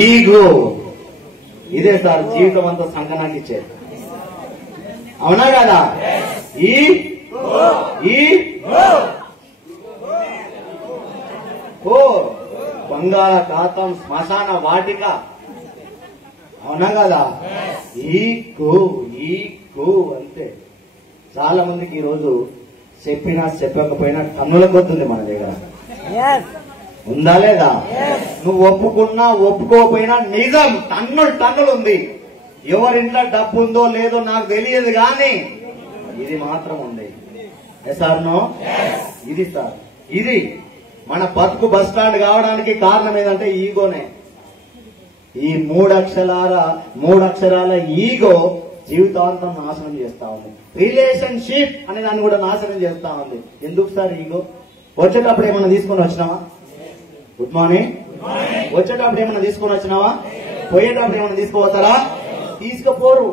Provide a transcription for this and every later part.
Ego ఇదే sir జీవితం అంతా సంకనాకి ఇచ్చేది. అవునా కదా? బంగాళాఖాతం శ్మశాన వాటిక. అవునా కదా? ఈగో అంతే. చాలా మందికి ఈరోజు చెప్పినా చెప్పకపోయినా కన్నుల కొద్దుంది మన దగ్గర. ఉందా లేదా? నువ్వు ఒప్పుకున్నా ఒప్పుకోకపోయినా నిజం టన్నులు ఉంది. ఎవరింట్లో డబ్బు ఉందో లేదో నాకు తెలియదు కానీ ఇది మాత్రం ఉంది. సార్ నో ఇది సార్, ఇది మన బతుకు బస్ స్టాండ్ కావడానికి కారణం ఏదంటే ఈగోనే. ఈ మూడు అక్షరాల ఈగో జీవితాంతం నాశనం చేస్తా ఉంది. రిలేషన్షిప్ అనే దాన్ని కూడా నాశనం చేస్తా ఉంది. ఎందుకు సార్ ఈగో? వచ్చేటప్పుడు ఏమన్నా తీసుకొని వచ్చినావా? Good morning. వచ్చేటప్పుడు ఏమన్నా తీసుకొని వచ్చినావా? పోయేటప్పుడు ఏమన్నా తీసుకోవతారా? తీసుకుపోరు.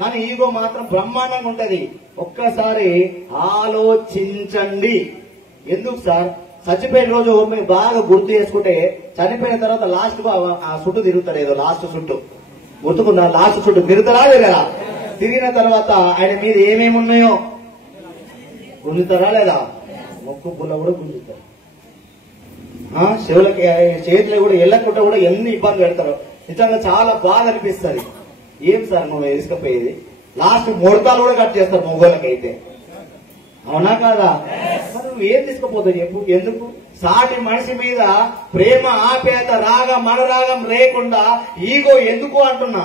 కానీ ఈగో మాత్రం బ్రహ్మాండంగా ఉంటది. ఒక్కసారి ఆలోచించండి. ఎందుకు సార్? చచ్చిపోయిన రోజు మీరు బాగా గుర్తు చేసుకుంటే చనిపోయిన తర్వాత లాస్ట్ ఆ చుట్టూ తిరుగుతారు. ఏదో లాస్ట్ చుట్టూ గుర్తుకుందా? లాస్ట్ చుట్టూ తిరుగుతారా లేదా? తిరిగిన తర్వాత ఆయన మీద ఏమేమి ఉన్నాయో గుంజుతారా లేదా? మొక్కు పుల్ల కూడా గుంజుతారు. చెవులకి చేతులు కూడా ఎల్లకుండా కూడా ఎన్ని ఇబ్బంది పెడతారు. నిజంగా చాలా బాధ అనిపిస్తుంది. ఏం సార్ నువ్వు వేసుకపోయేది? లాస్ట్ ముడతాలు కూడా కట్ చేస్తారు మొగోళ్ళకైతే. అవునా కాదా? నువ్వు ఏం తీసుకుపోతావు చెప్పు? ఎందుకు? సాటి మనిషి మీద ప్రేమ ఆప్యాయత రాగం మనరాగం లేకుండా ఈగో ఎందుకు అంటున్నా?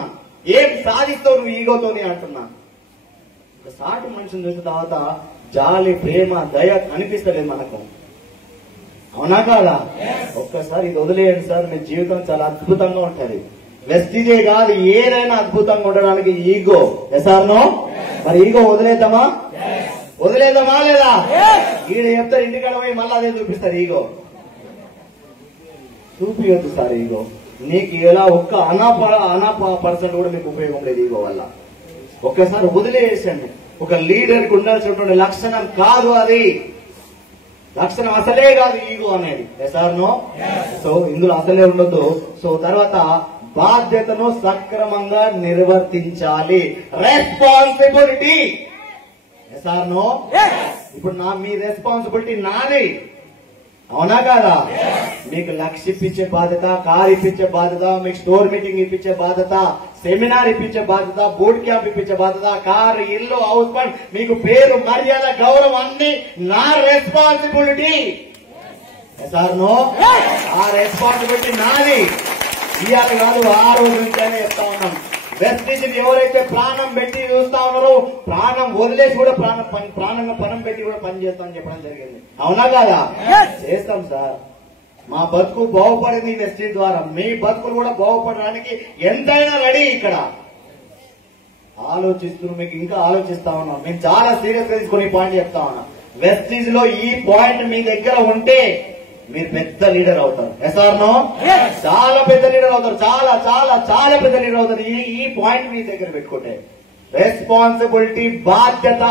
ఏం సాధిస్తావు నువ్వు ఈగోతోని అంటున్నా? సాటి మనిషిని చూసిన తర్వాత జాలి ప్రేమ దయ అనిపిస్తలేదు మనకు. అవునా కాదా? ఒక్కసారి ఇది వదిలేయండి సార్, మీ జీవితం చాలా అద్భుతంగా ఉంటది. వెస్టిజే కాదు ఏదైనా అద్భుతంగా ఉండడానికి ఈగో. ఎసార్ నో? మరి ఈగో వదిలేద్దామా లేదా? ఈడ చెప్తారు ఇంటికాడ పోయి మళ్ళీ అదే చూపిస్తారు. Ego చూపియొద్దు sir. ఈగో నీకు ఎలా ఒక్క అనా% కూడా మీకు ఉపయోగం లేదు ఈగో వల్ల. ఒక్కసారి వదిలేసేయండి. ఒక లీడర్కి ఉండాల్సినటువంటి లక్షణం కాదు అది. లక్షణం అసలే కాదు ఈగో అనేది. ఎసార్ నో? సో ఇందులో అసలే ఉండొద్దు. సో తర్వాత బాధ్యతను సక్రమంగా నిర్వర్తించాలి. రెస్పాన్సిబిలిటీ. ఎసార్ నో? ఇప్పుడు మీ రెస్పాన్సిబిలిటీ నాది. అవునా కాదా? మీకు లక్ష ఇప్పించే బాధ్యత, కార్ ఇప్పించే బాధ్యత, మీకు స్టోర్ మీటింగ్ ఇప్పించే బాధ్యత, సెమినార్ ఇప్పించే బాధ్యత, బూట్ క్యాంప్ ఇప్పించే బాధ్యత, కారు, ఇల్లు, హౌస్ ఫండ్, మీకు పేరు మర్యాద గౌరవం అన్ని నా రెస్పాన్సిబిలిటీ. Sir no? ఆ రెస్పాన్సిబిలిటీ నాది. ఇవాళ కాదు, ఆ రోజు నుంచైనా చెప్తా ఉన్నాం. వెస్టిజ్ ఎవరైతే ప్రాణం పెట్టి చూస్తా ఉన్నారో ప్రాణం వదిలేసి కూడా ప్రాణంగా పనం పెట్టి కూడా పని చేస్తామని చెప్పడం జరిగింది. అవునా కాదా? చేస్తాం సార్. మా బతుకు బాగుపడింది వెస్టిజ్ ద్వారా. మీ బతుకులు కూడా బాగుపడడానికి ఎంతైనా రెడీ. ఇక్కడ ఆలోచిస్తున్నారు, మీకు ఇంకా ఆలోచిస్తా ఉన్నాం. మేము చాలా సీరియస్ గా తీసుకుని ఈ పాయింట్ చెప్తా ఉన్నాం. వెస్టిజ్ లో ఈ పాయింట్ మీ దగ్గర ఉంటే మీరు పెద్ద లీడర్ అవుతారు. ఎసార్ నో? చాలా పెద్ద లీడర్ అవుతారు. చాలా చాలా చాలా పెద్ద లీడర్ అవుతారు. ఈ పాయింట్ మీ దగ్గర పెట్టుకుంటే రెస్పాన్సిబిలిటీ, బాధ్యత.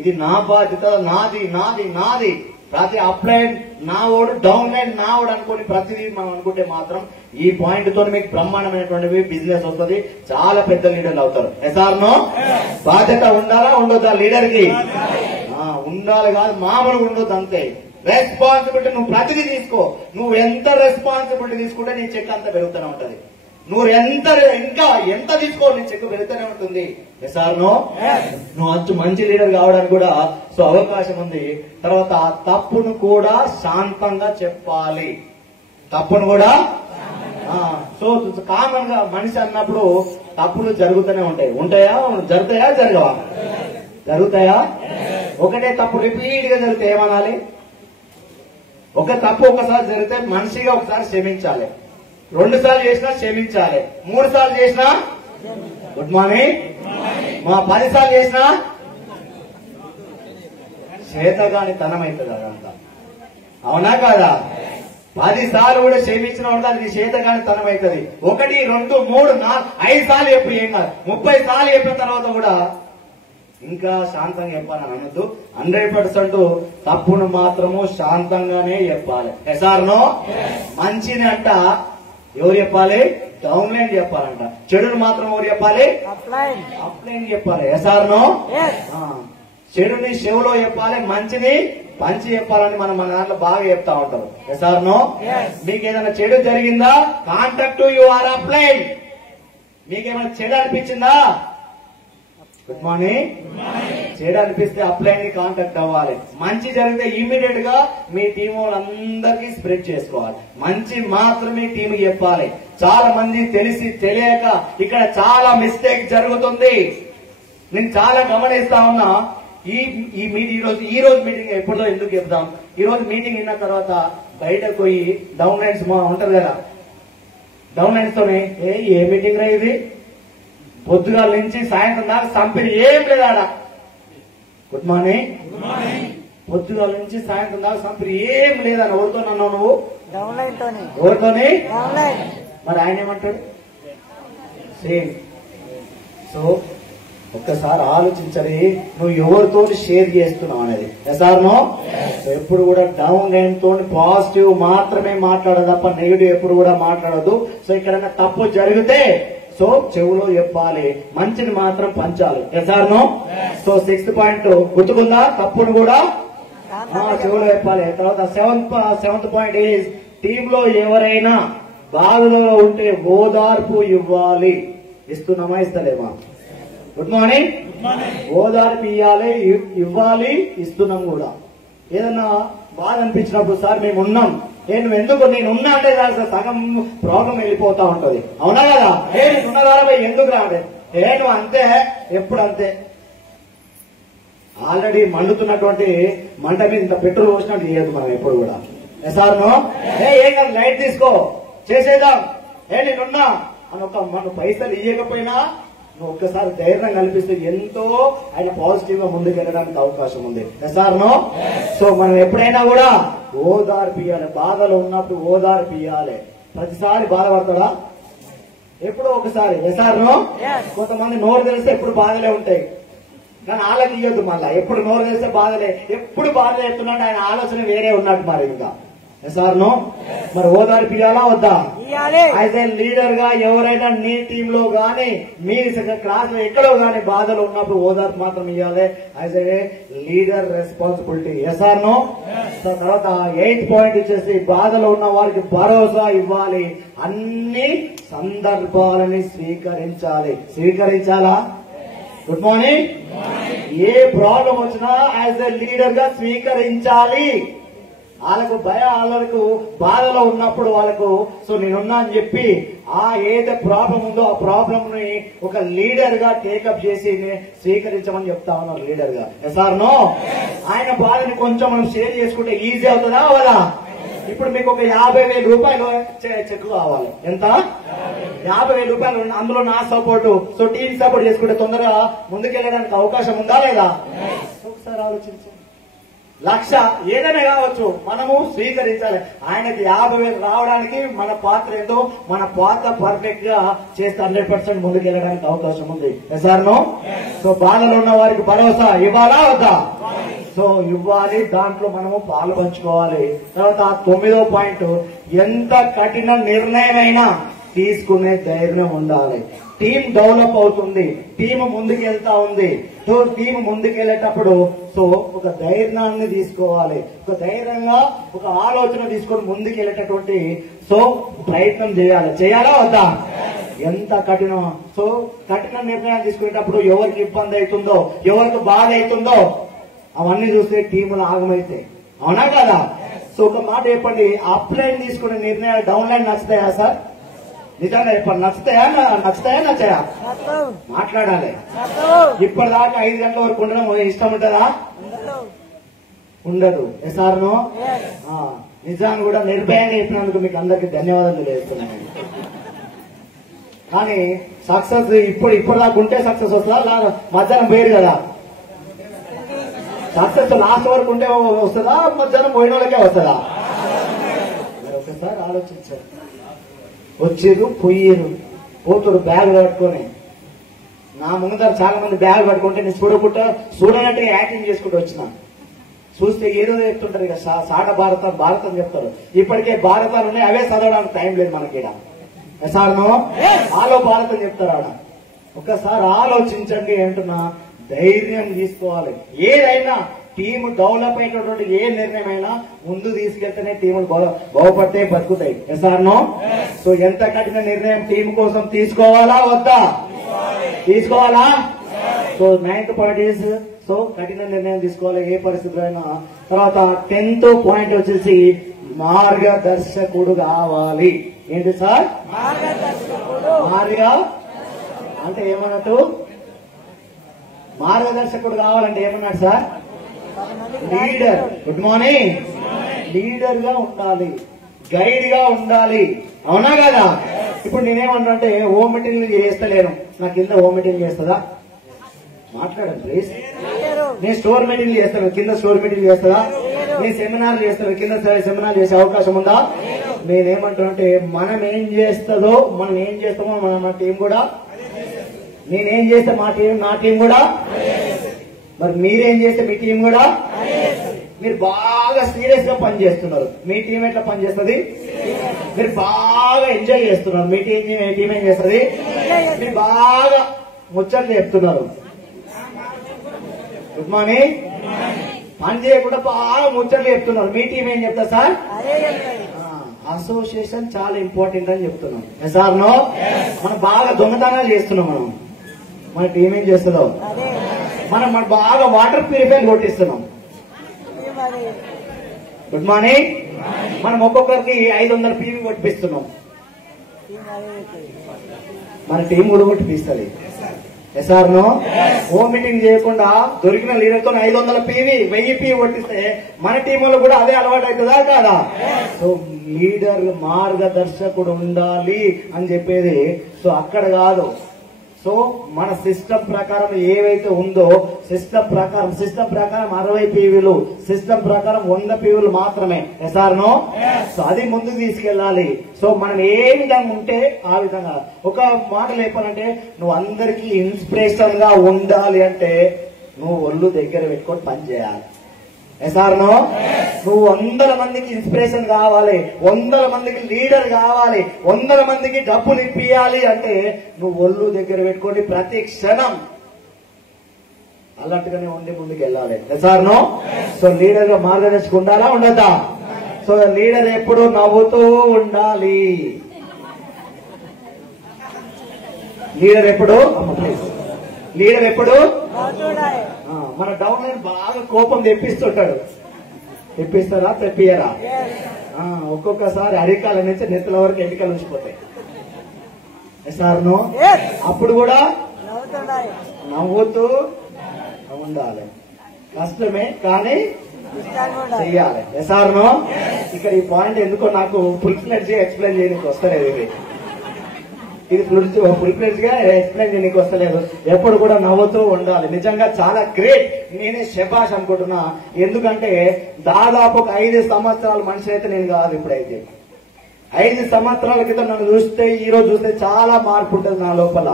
ఇది నా బాధ్యత, నాది నాది నాది. ప్రతి అప్ లైన్ నా ఓడు, డౌన్ లైన్ నా ఓడు అనుకుని ప్రతిదీ మనం అనుకుంటే మాత్రం ఈ పాయింట్ తో మీకు బ్రహ్మాండమైనటువంటి బిజినెస్ వస్తుంది. చాలా పెద్ద లీడర్లు అవుతారు. ఎసార్ నో? బాధ్యత ఉండాలా ఉండొద్దా లీడర్ కి? ఉండాలి కాదు, మామూలుగా ఉండొద్దు అంతే. రెస్పాన్సిబిలిటీ నువ్వు ప్రతిదీ తీసుకో. నువ్వు ఎంత రెస్పాన్సిబిలిటీ తీసుకుంటే నీ చెక్ అంత పెరుగుతూనే ఉంటది. నువ్వు ఎంత తీసుకో నీ చెక్ పెరుగుతూనే ఉంటుంది. ఎసార్ నో? నువ్వు మంచి లీడర్ కావడానికి కూడా సో అవకాశం ఉంది. తర్వాత తప్పును కూడా శాంతంగా చెప్పాలి. తప్పును కూడా సో కామన్ గా మనిషి అన్నప్పుడు తప్పులు జరుగుతూనే ఉంటాయా? జరగవా? జరుగుతాయా? ఒకటే తప్పు రిపీట్ గా జరిగితే ఏమనాలి? ఒక తప్పు ఒకసారి జరిగితే మనిషిగా ఒకసారి క్షమించాలి. 2 సార్లు చేసినా క్షమించాలి. 3 సార్లు చేసినా గుడ్ మార్నింగ్. 10 సార్లు చేసినా చేతగాని తనం అవుతుంది అదంతా. అవునా కాదా? 10 సార్లు కూడా క్షమించిన వాడు అది చేతగాని తనం అవుతుంది. 1, 2, 3, 4, 5 సార్లు చెప్పు ఏం కాదు. 30 సార్లు చెప్పిన తర్వాత కూడా ఇంకా శాంతంగా చెప్పాలని అనొద్దు. 100% తప్పును మాత్రము శాంతంగానే చెప్పాలి. ఎస్ఆర్నో మంచిని అంట ఎవరు చెప్పాలి? డౌన్ లైన్ చెప్పాలంట. చెడును మాత్రం ఎవరు చెప్పాలి? అప్లైన్ చెప్పాలి. ఎస్ఆర్నో చెడుని చెవులో చెప్పాలి, మంచిని పంచి చెప్పాలని మన దాంట్లో బాగా చెప్తా ఉంటారు. ఎస్ఆర్నో మీకు ఏదైనా చెడు జరిగిందా? Contact your upline. మీకేమైనా చెడు అనిపించిందా? Good morning. చెడు అనిపిస్తే అప్లైన్ ని కాంటాక్ట్ అవ్వాలి. మంచి జరిగితే ఇమ్మీడియట్ గా మీ టీం వాళ్ళందరికీ స్ప్రెడ్ చేసుకోవాలి. మంచి మాత్రమే టీం చెప్పాలి. చాలా మంది తెలిసి తెలియక ఇక్కడ చాలా మిస్టేక్ జరుగుతుంది. నేను చాలా గమనిస్తా ఉన్నా. ఈ రోజు మీటింగ్ ఎప్పుడో ఎందుకు చెప్తాం, ఈ రోజు మీటింగ్ అయిన తర్వాత బయటకు పోయి డౌన్ లైన్స్ ఉంటారు కదా, డౌన్ లైన్స్ తోనే ఏ మీటింగ్ రా ఇది, పొద్దుగాల నుంచి సాయంత్రం దాకా సంపిరి ఏం లేదు ఆడ. Good morning. పొద్దుగాల నుంచి సాయంత్రం దాకా సంపిరి ఏం లేదని ఎవరితో అన్నావు నువ్వు? ఎవరితోని? మరి ఆయన ఏమంటాడు? సేమ్. సో ఒక్కసారి ఆలోచించాలి, నువ్వు ఎవరితో షేర్ చేస్తున్నావు అనేది. ఎస్ఆర్నో ఎప్పుడు కూడా డౌన్ లైన్ తో పాజిటివ్ మాత్రమే మాట్లాడదు తప్ప నెగిటివ్ ఎప్పుడు కూడా మాట్లాడదు. సో ఎక్కడైనా తప్పు జరిగితే సో చెవులో చెప్పాలి, మంచిని మాత్రం పంచాలి. ఎస్ఆర్నో సో 6th పాయింట్ గుర్తుకుందా? తప్పును కూడా చెవులో చెప్పాలి. తర్వాత 7th పాయింట్ ఈజ్ టీంలో ఎవరైనా బాధలో ఉంటే ఓదార్పు ఇవ్వాలి. ఇస్తున్నామా? ఇస్తలేమా? Good morning. ఓదార్పు ఇవ్వాలి, ఇస్తున్నాం కూడా. ఏదన్నా బాధ అనిపించినప్పుడు సార్ మేము ఉన్నాం, నేను ఎందుకు నేను ఉన్నా అంటే సగం ప్రాబ్లం వెళ్ళిపోతా ఉంటది. అవునా కదా? నేను ఉన్నదారా ఎందుకు రాడే, నేను అంతే, ఎప్పుడు అంతే. ఆల్రెడీ మండుతున్నటువంటి మంట మీద ఇంత పెట్రోల్ పోసినట్టు చేయదు మనం ఎప్పుడు కూడా. ఎస్ఆర్నో ఏం కాదు, లైట్ తీసుకో, చేసేద్దాం, నేనున్నా అని మన పైసలు ఇవ్వకపోయినా నువ్వు ఒక్కసారి ధైర్యం కల్పిస్తే ఎంతో ఆయన పాజిటివ్ గా ముందుకెళ్ళడానికి అవకాశం ఉంది. ఎస్ఆర్నో సో మనం ఎప్పుడైనా కూడా ఓదార్పు ఇవ్వాలి. బాధలో ఉన్నప్పుడు ఓదార్పు ఇవ్వాలి. ప్రతిసారి బాధపడతాడా? ఎప్పుడో ఒకసారి. ఎస్ఆర్నో కొంతమంది నోరు తెలిస్తే ఎప్పుడు బాధలే ఉంటాయి, కానీ వాళ్ళకి ఇవ్వద్దు. మళ్ళా ఎప్పుడు నోరు తెలిస్తే బాధలే, ఎప్పుడు బాధలు చెప్తున్నాడు, ఆయన ఆలోచన వేరే ఉన్నట్టు మరి. ఇంకా ఎస్ఆర్నో మరి ఓదార్పు ఇవ్వాలా వద్దా? యాజ్ ఏ లీడర్ గా ఎవరైనా నీ టీంలో గానీ మీ క్లాస్ లో ఎక్కడో గానీ బాధలు ఉన్నప్పుడు ఓదార్పు మాత్రం ఇవ్వాలి. As a leader responsibility. SR no తర్వాత 8th పాయింట్ వచ్చేసి బాధలో ఉన్న వారికి భరోసా ఇవ్వాలి. అన్ని సందర్భాలని స్వీకరించాలి. స్వీకరించాలా? Good morning. ఏ ప్రాబ్లం వచ్చినా యాజ్ ఏ లీడర్ గా స్వీకరించాలి. వాళ్ళకు వాళ్ళకు బాధలో ఉన్నప్పుడు వాళ్ళకు సో నేనున్నా అని చెప్పి ఏదో ప్రాబ్లం ఉందో ఆ ప్రాబ్లం ని ఒక లీడర్ గా టేకప్ చేసి స్వీకరించమని చెప్తా ఉన్నారు లీడర్ గా. ఎస్ఆర్నో ఆయన బాధని కొంచెం మనం షేర్ చేసుకుంటే ఈజీ అవుతుందా అవదా? ఇప్పుడు మీకు ఒక 50,000 రూపాయలు చెక్ కావాలి. ఎంత? 50,000 రూపాయలు. అందులో నా సపోర్టు, సో టీం సపోర్ట్ చేసుకుంటే తొందరగా ముందుకెళ్ళడానికి అవకాశం ఉందా లేదా? ఒకసారి ఆలోచించండి. 1,00,000 ఏదైనా కావచ్చు, మనము స్వీకరించాలి. ఆయనకి 50,000 రావడానికి మన పాత్ర ఏందో, మన పాత్ర పర్ఫెక్ట్ గా చేస్తే 100% ముందుకెళ్ళడానికి అవకాశం ఉంది. ఎస్ఆర్నో సో బాధలో ఉన్న వారికి భరోసా ఇవ్వాలా వద్దా? సో ఇవ్వాలి, దాంట్లో మనము పాలు పంచుకోవాలి. తర్వాత 9వ పాయింట్, ఎంత కఠిన నిర్ణయమైనా తీసుకునే ధైర్యం ఉండాలి. టీం డెవలప్ అవుతుంది, టీం ముందుకెళ్తా ఉంది. సో టీం ముందుకెళ్లేటప్పుడు సో ఒక ధైర్యాన్ని తీసుకోవాలి. ఒక ధైర్యంగా ఒక ఆలోచన తీసుకొని ముందుకెళ్లేటటువంటి సో ప్రయత్నం చేయాలి. చేయాలా వద్దా? ఎంత కఠినం. సో కఠిన నిర్ణయాలు తీసుకునేటప్పుడు ఎవరికి ఇబ్బంది అవుతుందో, ఎవరికి బాధ అవుతుందో అవన్నీ చూస్తే టీములు ఆగమైతాయి. అవునా కదా? సో ఒక మాట చెప్పండి, అప్లైన్ తీసుకునే నిర్ణయాలు డౌన్ లైన్ నచ్చుతాయా సార్? నిజంగా చెప్పండి, నచ్చుతాయా నచ్చాయా? మాట్లాడాలి. ఇప్పటిదాకా 5 గంటల వరకు ఉండడం ఇష్టం ఉంటుందా? ఉండదు. ఎస్ఆర్నో నిజాన్ని కూడా నిర్భయంగా చెప్పినందుకు మీకు అందరికి ధన్యవాదాలు తెలియజేస్తున్నాను. కానీ సక్సెస్ ఇప్పటిదాకా ఉంటే సక్సెస్ వస్తుందా? మధ్యాహ్నం పోయారు కదా, సక్సెస్ లాస్ట్ వరకు ఉంటే వస్తుందా? మధ్యాహ్నం పోయిన వాళ్ళకే వస్తుందా? ఒకసారి ఆలోచించారు. వచ్చేది పోయేరు, పోతుడు బ్యాగ్ కట్టుకొని నా ముందర చాలా మంది బ్యాగ్ పట్టుకుంటే నేను చూడనట్టుగా యాక్టింగ్ చేసుకుంటూ వచ్చిన. చూస్తే ఏదో చెప్తుంటారు, ఇక సాట భారతం చెప్తారు. ఇప్పటికే భారతాలు ఉన్నాయి, అవే చదవడానికి టైం లేదు మనకి. సార్నో ఆలో భారతం చెప్తారు ఆడ. ఒక్కసారి ఆలోచించండి అంటున్నా. ధైర్యం తీసుకోవాలి. ఏదైనా టీము డెవలప్ అయినటువంటి ఏ నిర్ణయం అయినా ముందు తీసుకెళ్తేనే టీములు బాగుపడితే బతుకుతాయి. సార్నో సో ఎంత కఠిన నిర్ణయం టీం కోసం తీసుకోవాలా వద్దా? తీసుకోవాలా? So 9th point is so కఠిన నిర్ణయం తీసుకోవాలి ఏ పరిస్థితిలో అయినా. తర్వాత 10th పాయింట్ వచ్చేసి మార్గదర్శకుడు కావాలి. ఏంటి సార్? మార్గ అంటే ఏమన్నట్టు? మార్గదర్శకుడు కావాలంటే ఏమన్నాడు sir? Leader. Good morning. Leader గా ఉండాలి, గైడ్ గా ఉండాలి. అవునా కదా? ఇప్పుడు నేనేమన్నా హోమ్ మీటింగ్లు చేస్తలేను, నా కింద హోమ్ మీటింగ్ చేస్తుందా? మాట్లాడండి ప్లీజ్. నేను స్టోర్ మీటింగ్లు చేస్తాను, కింద స్టోర్ మీటింగ్ చేస్తుందా? నేను సెమినార్లు చేస్తాను, కింద సెమినార్ చేసే అవకాశం ఉందా? నేనేమంటానంటే మనం ఏం చేస్తుందో మనం ఏం చేస్తామో మా టీం కూడా, నేనేం చేస్తే నా టీం కూడా, మరి మీరేం చేస్తే మీ టీం కూడా. మీరు బాగా సీరియస్ గా పనిచేస్తున్నారు, మీ టీం ఎట్లా పనిచేస్తుంది? మీరు బాగా ఎంజాయ్ చేస్తున్నారు, మీ టీం ఏం చేస్తుంది? మీరు బాగా ముచ్చట్లు చెప్తున్నారు. Good morning. పని చేయకుండా బాగా ముచ్చట్లు చెప్తున్నారు, మీ టీం ఏం చెప్తారు సార్? అసోసియేషన్ చాలా ఇంపార్టెంట్ అని చెప్తున్నాం. సార్ నో మనం బాగా దొంగతనాలు చేస్తున్నాం, మన టీం ఏం చేస్తున్నాం? మనం బాగా వాటర్ ప్యూరిఫైర్ కొట్టిస్తున్నాం. Good morning. మనం ఒక్కొక్కరికి 500 PV కొట్టిస్తున్నాం, మన టీం కూడా కొట్టిస్తుంది. ఎస్ఆర్ నో హోమ్ మీటింగ్ చేయకుండా దొరికిన లీడర్తో 500 PV 1000 PV కొట్టిస్తే మన టీంలో కూడా అదే అలవాటు అవుతుందా కాదా? సో లీడర్ మార్గదర్శకుడు ఉండాలి అని చెప్పేది. సో అక్కడ కాదు, సో మన సిస్టమ్ ప్రకారం ఏవైతే ఉందో సిస్టమ్ ప్రకారం 60 PVలు, సిస్టమ్ ప్రకారం 100 PVలు మాత్రమే. ఎస్ఆర్ నో సో అది ముందుకు తీసుకెళ్లాలి. సో మనం ఏ విధంగా ఉంటే ఆ విధంగా. ఒక మాట చెప్పాలంటే నువ్వు అందరికీ ఇన్స్పిరేషన్ గా ఉండాలి అంటే నువ్వు ఒళ్ళు దగ్గర పెట్టుకొని పని చేయాలి. ఎస్ఆర్ నో నువ్వు 100 మందికి ఇన్స్పిరేషన్ కావాలి, 100 మందికి లీడర్ కావాలి, 100 మందికి డబ్బులు ఇప్పియాలి అంటే నువ్వు ఒళ్ళు దగ్గర పెట్టుకొని ప్రతి క్షణం అలర్ట్గానే ఉండి ముందుకు వెళ్ళాలి. ఎస్ఆర్ నో సో లీడర్ గా మార్గదర్శకు ఉండాలా ఉండదా? సో లీడర్ ఎప్పుడు నవ్వుతూ ఉండాలి. లీడర్ ఎప్పుడు మన డౌన్ లైన్ బాగా కోపం తెప్పిస్తుంటాడు. తెప్పిస్తారా? తెప్పియరా? ఒక్కొక్కసారి అరికాల నుంచి నెత్తల వరకు ఎన్నికలు ఉంచిపోతాయి. సార్ నో అప్పుడు కూడా నవ్వుతూ ఉండాలి. కష్టమే కానీ చెయ్యాలి. ఎస్ఆర్ నో ఇక్కడ ఈ పాయింట్ ఎందుకో నాకు ఫుల్ ఫ్లెడ్జ్ గా ఎక్స్ప్లెయిన్ చేయడానికి వస్తలేదు. ఇది ఫుల్ ఫ్లెడ్జ్ గా ఎక్స్ప్లెయిన్ చేయడానికి వస్తలేదు. ఎప్పుడు కూడా నవ్వుతూ ఉండాలి. నిజంగా చాలా గ్రేట్, నేనే శభాష్ అనుకుంటున్నా. ఎందుకంటే దాదాపు ఒక 5 సంవత్సరాల మనిషి అయితే నేను కాదు. ఇప్పుడైతే 5 సంవత్సరాల క్రితం నన్ను చూస్తే ఈ రోజు చూస్తే చాలా మార్పు ఉంటుంది నా లోపల.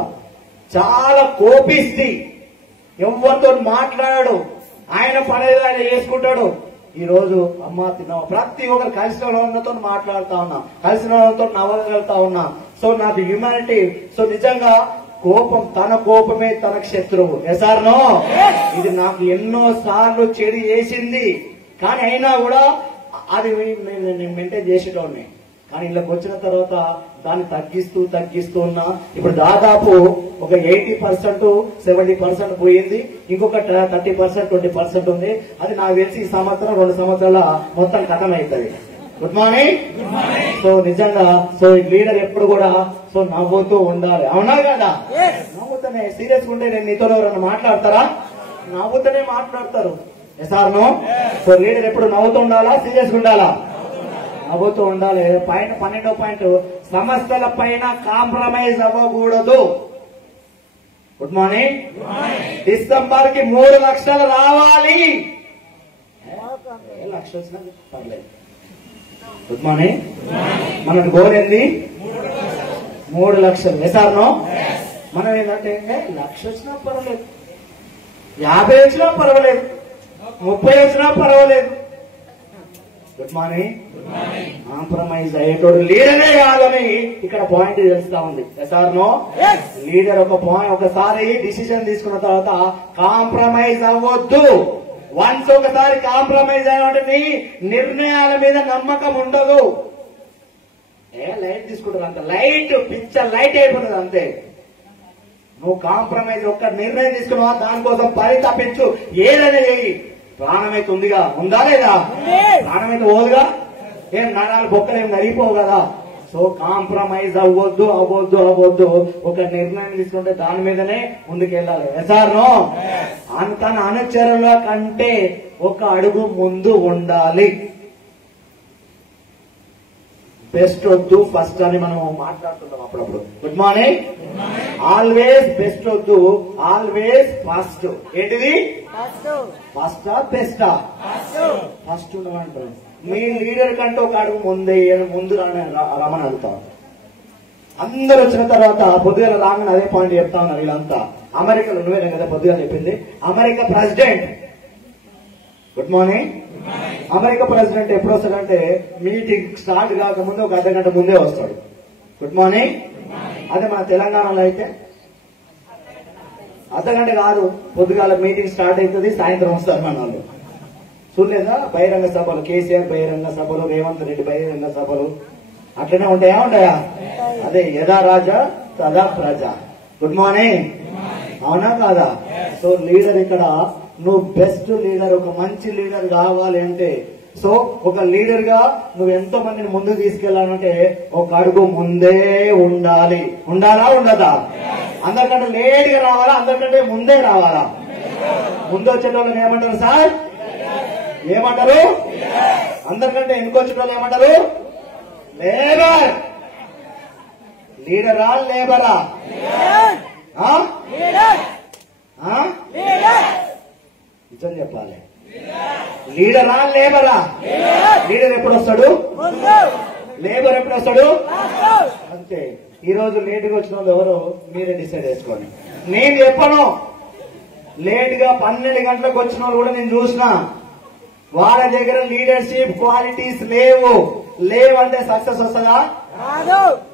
చాలా కోపిస్తి, ఎవరితో మాట్లాడాడు, ఆయన పనేది ఆయన చేసుకుంటాడు. ఈ రోజు అమ్మ తిన్నావా ప్రతి ఒక్కరు కలిసిన వాళ్ళతో మాట్లాడుతా ఉన్నా, కలిసిన వాళ్ళతో నవ్వగలుగుతా ఉన్నా. సో నాకు హ్యూమానిటీ. సో నిజంగా కోపం, తన కోపమే తనకు శత్రువు. ఎస్ఆర్ నో ఇది నాకు ఎన్నో సార్లు చెడు చేసింది, కానీ అయినా కూడా అది నేను మెయింటైన్ చేసేటోడిని. కానీ ఇళ్ళకి వచ్చిన తర్వాత దాన్ని తగ్గిస్తూ ఉన్నా. ఇప్పుడు దాదాపు ఒక 80%, 70% పోయింది. ఇంకొక 30%, 20% ఉంది. అది నాకు తెలిసి ఈ సంవత్సరం 2 సంవత్సరాల మొత్తం కథం అవుతుంది. Good morning. సో నిజంగా సో లీడర్ ఎప్పుడు కూడా సో నవ్వుతూ ఉండాలి. అవునా కదా? నవ్వుతూనే సీరియస్ ఉంటే నేను నీతో ఎవరన్నా మాట్లాడతారా? నవ్వుతూనే మాట్లాడతారు. ఎస్ఆర్ నో సో లీడర్ ఎప్పుడు నవ్వుతూ ఉండాలా, సీరియస్ ఉండాలా? నవ్వుతూ ఉండాలి. పైన 12వ పాయింట్ సమస్యల పైన కాంప్రమైజ్ అవ్వకూడదు. Good morning. డిసెంబర్ కి 3 లక్షలు రావాలి. 1 లక్ష వచ్చినా పర్లేదు. Good morning. మన గోల్ ఏంది? 3 లక్షలు. ఎస్ఆర్ నో మనం ఏంటంటే 1,00,000 వచ్చినా పర్వాలేదు, 50 వచ్చినా పర్వాలేదు, 30 వచ్చినా పర్వాలేదు. Good morning. కాంప్రమైజ్ అయ్యేటోడు లీడరే కాదని ఇక్కడ పాయింట్ తెలుస్తా ఉంది. Sir no? లీడర్ ఒకసారి డిసిషన్ తీసుకున్న తర్వాత కాంప్రమైజ్ అవ్వద్దు. వన్స్ ఒకసారి కాంప్రమైజ్ అయ్యేవాటి నిర్ణయాల మీద నమ్మకం ఉండదు. లైట్ తీసుకుంటారు, అంత లైట్ పిక్చర్ లైట్ అయిపోతుంది అంతే. నువ్వు కాంప్రమైజ్ ఒక్క నిర్ణయం తీసుకున్నావా దానికోసం పరితపించు, ఏదైనా చేయి. ప్రాణమైతే ఉందిగా, ఉందా లేదా? ప్రాణమైతే పోదుగా, ఏం నరాలు బొక్కలేం నరిగిపోవు కదా. సో కాంప్రమైజ్ అవ్వద్దు. ఒక నిర్ణయం తీసుకుంటే దాని మీదనే ముందుకెళ్ళాలి. Sir no? తన అనుచరుల కంటే ఒక అడుగు ముందు ఉండాలి. బెస్ట్ వద్దు ఫస్ట్ అని మనం మాట్లాడుతుంటాం అప్పుడప్పుడు. Good morning. ఆల్వేస్ బెస్ట్ వద్దు, ఆల్వేస్ ఫస్ట్. ఏంటిది? ఫస్టా బెస్టా? ఫస్ట్ ఉండమంటారు. మీ లీడర్ కంటే ఒక అడుగు ముందు రమ్మని అడుగుతాం. అందరు వచ్చిన తర్వాత పొద్దుగాల రాగానే అదే పాయింట్ చెప్తా ఉన్నారు వీళ్ళంతా. అమెరికాలో నువ్వే కదా పొద్దుగా చెప్పింది, America president. Good morning. America president ఎప్పుడు వస్తాడంటే మీటింగ్ స్టార్ట్ కాకముందు ఒక అర్ధగంట ముందే వస్తాడు. Good morning. అదే మన తెలంగాణలో అయితే అర్ధగంట కాదు, పొద్దుగాల మీటింగ్ స్టార్ట్ అవుతుంది, సాయంత్రం వస్తారు మన వాళ్ళు. చూడలేదా బహిరంగ సభలు, కేసీఆర్ బహిరంగ సభలు, రేవంత్ రెడ్డి బహిరంగ సభలు అట్లనే ఉంటాయా? అదే యథా రాజా తదా ప్రజ. Good morning. అవునా కాదా? సో లీడర్ ఇక్కడ నువ్వు బెస్ట్ లీడర్, ఒక మంచి లీడర్ కావాలి అంటే, సో ఒక లీడర్ గా నువ్వు ఎంతో మందిని ముందుకు తీసుకెళ్లాలంటే ఒక అడుగు ముందే ఉండాలి. ఉండాలా ఉండదా? అందరికంటే లేట్ గా రావాలా, అందరికంటే ముందే రావాలా? ముందు వచ్చేటోళ్ళని ఏమంటారు సార్? ఏమంటారు? అందరికంటే వెనుకొచ్చేటోళ్ళు ఏమంటారు? లేబర్. లీడరా లేబరా? నిజం చెప్పాలి. లీడరా లేబరా? లీడర్ ఎప్పుడు వస్తాడు? లేబర్ ఎప్పుడు వస్తాడు? అంతే. ఈ రోజు లేట్ గా వచ్చిన వాళ్ళు ఎవరో మీరే డిసైడ్ చేసుకోండి. నేను చెప్పను. లేట్ గా 12 గంటలకు వచ్చిన వాళ్ళు కూడా నేను చూసిన. వాళ్ళ దగ్గర లీడర్షిప్ క్వాలిటీస్ లేవంటే సక్సెస్ వస్తుందా?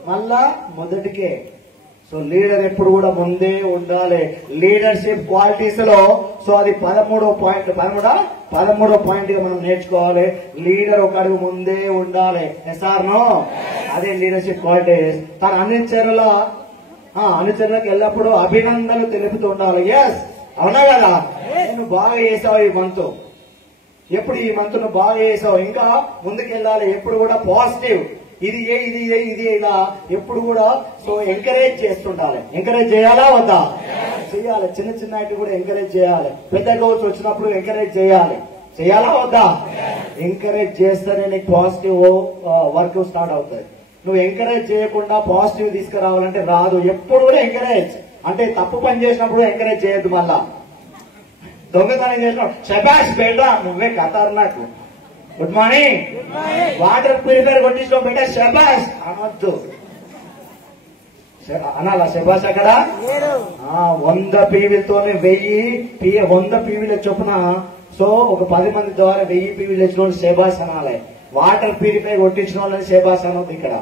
మళ్ళా మొదటికే. సో లీడర్ ఎప్పుడు కూడా ముందే ఉండాలి లీడర్షిప్ క్వాలిటీస్ లో. సో అది 13వ పాయింట్ గా మనం నేర్చుకోవాలి. లీడర్ ఒక అడుగు ముందే ఉండాలి. Sir no? అదే లీడర్షిప్ క్వాలిటీస్. తన అనుచరులకు ఎల్లప్పుడూ అభినందనలు తెలుపుతూ ఉండాలి. ఎస్, అవునా కదా? నేను బాగా చేసావు ఈ మంత్, ఎప్పుడు ఈ మంత్ నువ్వు బాగా చేసావు, ఇంకా ముందుకెళ్ళాలి. ఎప్పుడు కూడా పాజిటివ్, ఇది ఇలా ఎప్పుడు కూడా. So encourage చేస్తుండాలి. ఎంకరేజ్ చేయాలా వద్దా? చేయాలి. చిన్న చిన్న కూడా ఎంకరేజ్ చేయాలి. పెద్ద గోల్స్ వచ్చినప్పుడు ఎంకరేజ్ చేయాలా వద్దా? ఎంకరేజ్ చేస్తేనే నీకు పాజిటివ్ వర్క్ స్టార్ట్ అవుతుంది. నువ్వు ఎంకరేజ్ చేయకుండా పాజిటివ్ తీసుకురావాలంటే రాదు. ఎప్పుడు కూడా ఎంకరేజ్ అంటే తప్పు పని చేసినప్పుడు ఎంకరేజ్ చేయొద్దు. మళ్ళా దొంగతనం చేసినప్పుడు శబాష్ బేటా నువ్వే ఖతర్నాక్, గుడ్ మార్నింగ్, వాటర్ ప్యూరిఫైర్ కొట్టించడం బేటా శబాష్ అనొద్దు. అనాలా శబాష్? అక్కడ 100 పీవీలతోనే 100 పీవీల చొప్పున. సో ఒక 10 మంది ద్వారా 1000 పీవీలు వచ్చిన శబాష్ అనాలి. వాటర్ ప్యూరిఫైర్ కొట్టించిన వాళ్ళని శబాష్ అనొద్దు. ఇక్కడ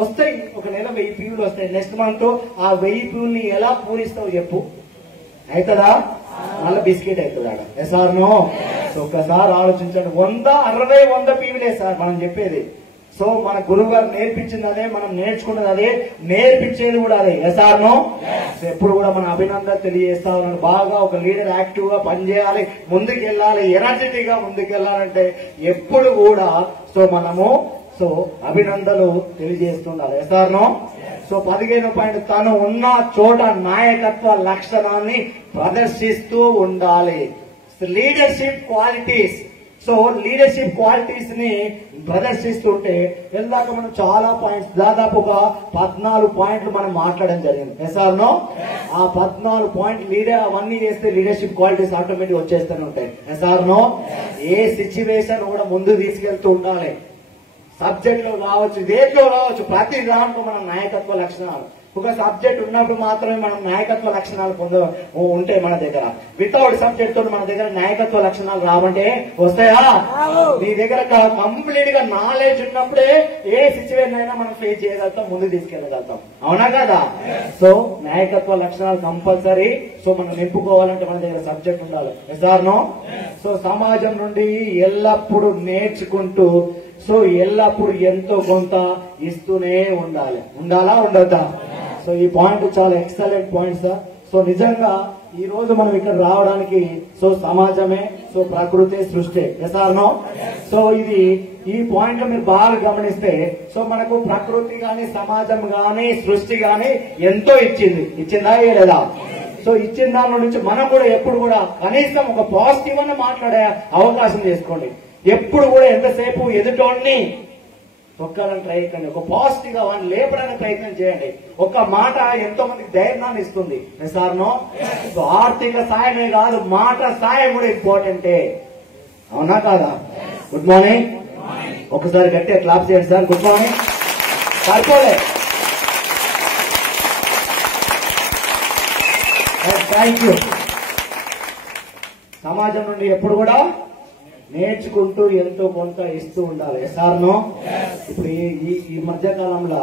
వస్తాయి ఒక నెల 1000 పీవీలు వస్తాయి. నెక్స్ట్ మంత్ ఆ 1000 పీవీలని ఎలా పూరిస్తావు చెప్పు? అవుతుందా? మళ్ళీ బిస్కెట్ అవుతుంది ఆడ. SR no? సో ఒక్కసారి ఆలోచించండి. 100 పీవీలే సార్ మనం చెప్పేది. సో మన గురువు గారు నేర్పించింది అదే, మనం నేర్చుకున్నది అదే, నేర్పించేది కూడా అదే. SR no? సో ఎప్పుడు కూడా మన అభినందనలు తెలియజేస్తా ఉన్నాను. బాగా ఒక లీడర్ యాక్టివ్ గా పనిచేయాలి, ముందుకెళ్ళాలి, ఎనర్జెటిక్ గా ముందుకెళ్లాలంటే ఎప్పుడు కూడా సో మనము అభినందనలు తెలియజేస్తుండాలి. SR no? సో 15వ పాయింట్, తను ఉన్న చోట నాయకత్వ లక్షణాన్ని ప్రదర్శిస్తూ ఉండాలి. Leadership qualities. So leadership qualities ని ప్రదర్శిస్తుంటే వెళ్ళాక మనం చాలా పాయింట్స్, దాదాపుగా 14 పాయింట్లు మనం మాట్లాడడం జరిగింది. Sir no? ఆ 14 పాయింట్ అవన్నీ చేస్తే లీడర్షిప్ క్వాలిటీస్ ఆటోమేటిక్ వచ్చేస్తూనే ఉంటాయి. SR no? ఏ సిచ్యువేషన్ కూడా ముందు తీసుకెళ్తూ ఉండాలి. సబ్జెక్ట్ లో కావచ్చు, దేంట్లో కావచ్చు, ప్రతి దాంట్లో మన నాయకత్వ లక్షణాలు. ఒక సబ్జెక్ట్ ఉన్నప్పుడు మాత్రమే మనం నాయకత్వ లక్షణాలు ఉంటాయి మన దగ్గర. వితౌట్ సబ్జెక్ట్ తో మన దగ్గర నాయకత్వ లక్షణాలు రావంటే వస్తాయా? నీ దగ్గర కంప్లీట్ గా నాలెడ్జ్ ఉన్నప్పుడే ఏ సిచ్యువేషన్ అయినా మనం ఫేస్ చేయగలుగుతాం, ముందు తీసుకెళ్లగలుగుతాం. అవునా కదా? సో నాయకత్వ లక్షణాలు కంపల్సరీ. సో మనం నింపుకోవాలంటే మన దగ్గర సబ్జెక్ట్ ఉండాలి. ఎస్ఆర్నో? సో సమాజం నుండి ఎల్లప్పుడూ నేర్చుకుంటూ సో ఎల్లప్పుడు ఎంతో కొంత ఇస్తూనే ఉండాలి. ఉండాలా ఉండద్దా? సో ఈ పాయింట్ చాలా ఎక్సలెంట్ పాయింట్ సార్. సో నిజంగా ఈ రోజు మనం ఇక్కడ రావడానికి సో సమాజమే, సో ప్రకృతి, సృష్టి. ఎస్ఆర్నో? సో ఇది ఈ పాయింట్ లో మీరు బాగా గమనిస్తే సో మనకు ప్రకృతి గాని, సమాజం గాని, సృష్టి గాని ఎంతో ఇచ్చిందా లేదా? సో ఇచ్చిన దాని నుంచి మనం కూడా ఎప్పుడు కూడా కనీసం ఒక పాజిటివ్ అన్న మాట్లాడే అవకాశం చేసుకోండి. ఎప్పుడు కూడా ఎంతసేపు ఎదుటోడిని తొక్కాలని ట్రై చేయండి, ఒక పాజిటివ్ గా వాడిని లేపడానికి ప్రయత్నం చేయండి. ఒక మాట ఎంతో మందికి ధైర్యాన్ని ఇస్తుంది. సార్నో? సో ఆర్థిక సాయమే కాదు, మాట సాయం కూడా ఇంపార్టెంటే. అవునా కాదా? Good morning. ఒకసారి గట్టిగా క్లాప్ చేయండి సార్. Good morning. సరిపోలే. Thank you. సమాజం నుండి ఎప్పుడు కూడా నేర్చుకుంటూ ఎంతో కొంత ఇస్తూ ఉండాలి. ఎస్ఆర్నో? ఇప్పుడు ఈ మధ్య కాలంలో